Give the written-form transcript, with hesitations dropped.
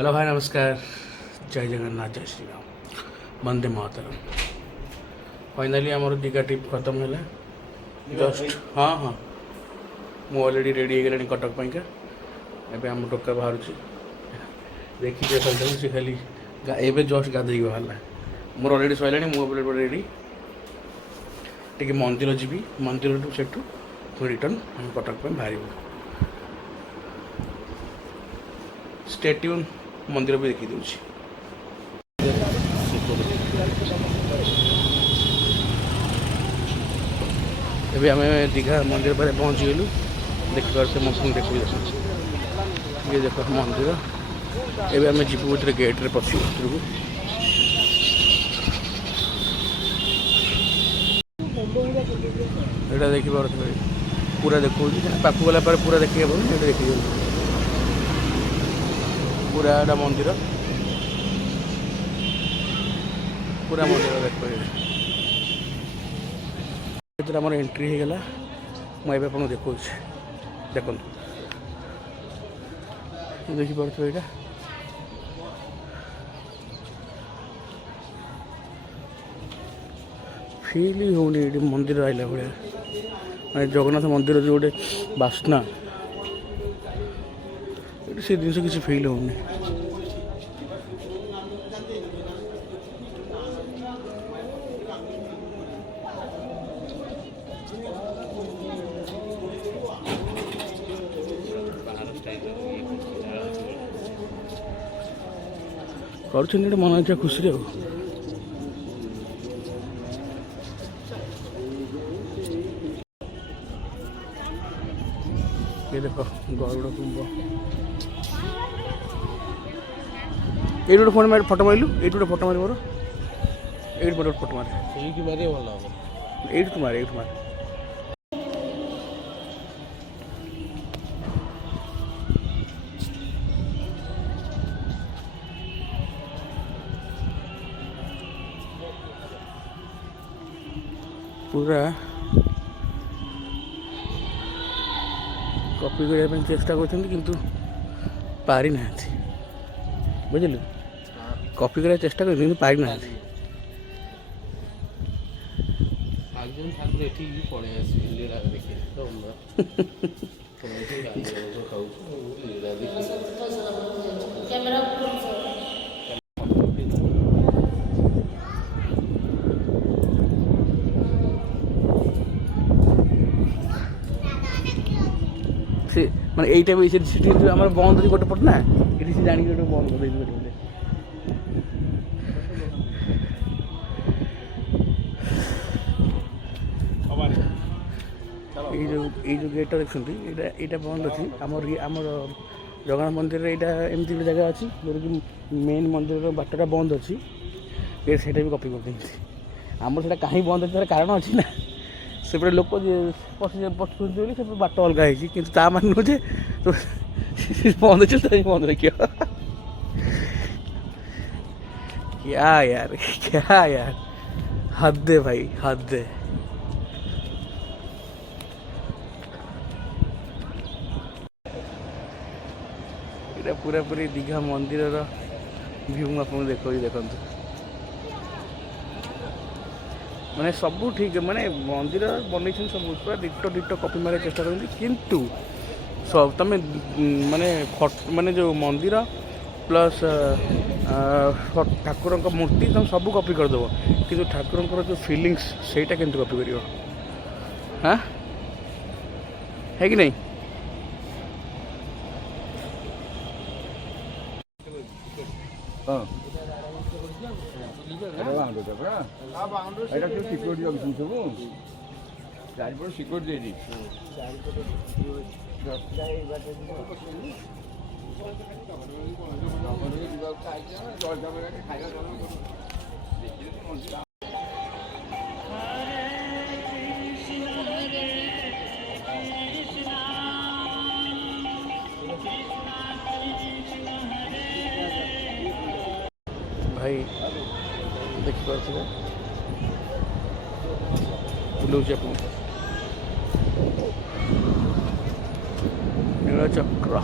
हेलो भाई नमस्कार। जय जगन्नाथ जय श्री राम वंदे मातरम। फाइनाली आमर दीघा ट्रिप खत्म है जस्ट। हाँ हाँ मु अलरेडी रेडी हो गलानी कटक पाइका। एबे आम टोका बाहर देखिए सी खाली एबे जस्ट गाधे बाहर मोर अलरेडी सैला मुझे रेडी टे मंदिर जी मंदिर से रिटर्न हम कटक बाहर स्टे ट्यून मंदिर भी देखी दूँ। एबे आम दीघा मंदिर पर पहुँची गलु देखिए मौसम देखो ये देख मंदिर एबे आम जीवु भर गेट्रे पशु भर को यहाँ देखिए पूरा देखो पाक गला पूरा देखिए देखिए पूरा एटा मंदिर पूरा मंदिर देखिए आम एंट्री हो गला मुझे आपको देखो देखो देखिपे यहाँ फिल ही होनी ये मंदिर आइला भाया मैं जगन्नाथ मंदिर जो गोटे बास्ना से जिन किसी फिल होनी। कर मन इच्छा खुशी रे ये देख गरुड़ कुंभ ये गोटे फोन मार फटो मारू ये गोटे फटो मार मोर ये गोटे फटो मार भल ये मार ये मार पूरा कॉपी करने चेष्टा कर पारि ना बुझल कॉपी करने चेष्टा कर पारि ना से माने यही टाइम आम बंद अच्छी गोटे पट ना ये जान गोटे बंद कर जो गेटा देखते यहाँ बंद अच्छी आमर जगन्नाथ मंदिर यहाँ एमती गोटे जगह अच्छी जोटा कि मेन मंदिर बाटटा बंद अच्छी ये से भी कॉपी कर आमर से कहीं बंद अच्छी तार कारण अच्छी ना सेपटे लोक पशुले से बाट अलग है मान नुहे बंद अच्छे बंद रखिए क्या यार हद दे भाई हद दे। ये पूरा पूरी दीघा मंदिर व्यू आप देखो देखो माने सब ठीक माने मंदिर बनई सब पूरा डिटो डिटो कॉपी मारे चेष्टा करते किंतु सब तमें माने माने जो मंदिर प्लस ठाकुर मूर्ति तुम सब कॉपी करदेव कि ठाकुर जो फिलिंग्स सेटा के कॉपी कर हाँ है कि नहीं। हाँ सिक्योरिटी रखी सब चारिपट सिक्योरिटी भाई देखिए बुलाऊँ आपको नीलचक्र